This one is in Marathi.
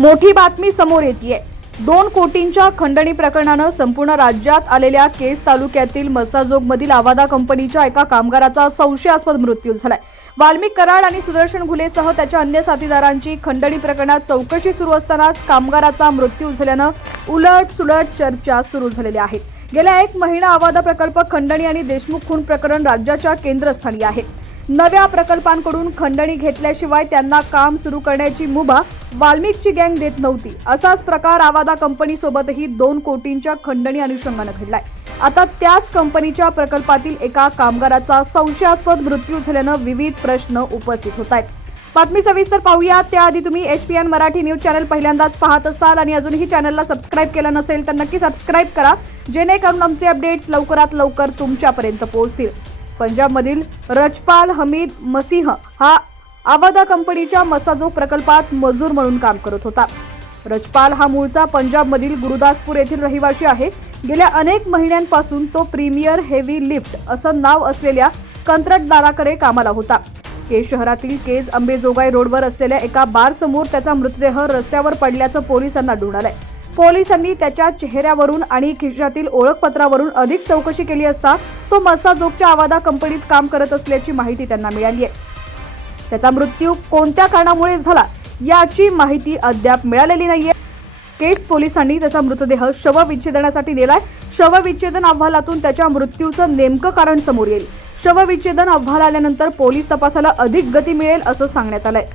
मोठी बातमी समोर येते दोन कोटींच्या खंडणी प्रकरणानं संपूर्ण राज्यात आलेल्या केस तालुक्यातील मसाजोगमधील आवादा कंपनीच्या एका कामगाराचा संशयास्पद मृत्यू झालाय. वाल्मिक कराड आणि सुदर्शन घुलेसह त्याच्या अन्य साथीदारांची खंडणी प्रकरणात चौकशी सुरू असतानाच कामगाराचा मृत्यू झाल्यानं उलट सुलट चर्चा सुरू झालेल्या आहेत. गेल्या एक महिना आवादा प्रकल्प खंडणी आणि देशमुख खून प्रकरण राज्याच्या केंद्रस्थानी आहे. नव्या प्रकल्पांकडून खंडणी घेतल्याशिवाय त्यांना काम सुरू करण्याची मुभा वाल्मिकची गँग देत नव्हती. असाच प्रकार आवादा कंपनीसोबतही दोन कोटींच्या खंडणी अनुषंगानं घडलाय. आता त्याच कंपनीच्या प्रकल्पातील एका कामगाराचा संशयास्पद मृत्यू झाल्यानं विविध प्रश्न उपस्थित होत आहेत बातमी सविस्तर पाहूया. त्याआधी तुम्ही H P N Marathi news channel पहिल्यांदाच पाहत असाल आणि अजूनही चॅनलला सबस्क्राईब केलं नसेल तर नक्की सबस्क्राईब करा. जेणेकरून आमचे अपडेट्स लवकरात लवकर तुमच्यापर्यंत पोहोचतील. पंजाबमधील रजपाल हमीद मसीह हा आवादा कंपनीच्या मसाजो प्रकल्पात मजूर म्हणून काम करत होता. रजपाल हा मूळचा पंजाबमधील गुरुदासपूर येथील रहिवासी आहे. गेल्या अनेक महिन्यांपासून तो प्रीमियर हेवी लिफ्ट असं नाव असलेल्या कंत्राटदाराकडे कामाला होता. केज शहरातील केज अंबेजोगाई रोडवर असलेल्या एका बारसमोर त्याचा मृतदेह रस्त्यावर पडल्याचं पोलिसांना आढळून आलंय. पोलिसांनी त्याच्या चेहऱ्यावरून आणि खिशातील ओळखपत्रावरून अधिक चौकशी केली असता तो मसाजोगच्या आवादा कंपनीत काम करत असल्याची माहिती त्यांना मिळाली आहे. त्याचा मृत्यू कोणत्या कारणामुळे झाला याची माहिती अद्याप मिळालेली नाहीये. केस पोलिसांनी त्याचा मृतदेह शवविच्छेदनासाठी नेलाय. शवविच्छेदन अहवालातून त्याच्या मृत्यूचं नेमकं कारण समोर येईल. शवविच्छेदन अहवाल आल्यानंतर पोलीस तपासाला अधिक गती मिळेल असं सांगण्यात आलंय.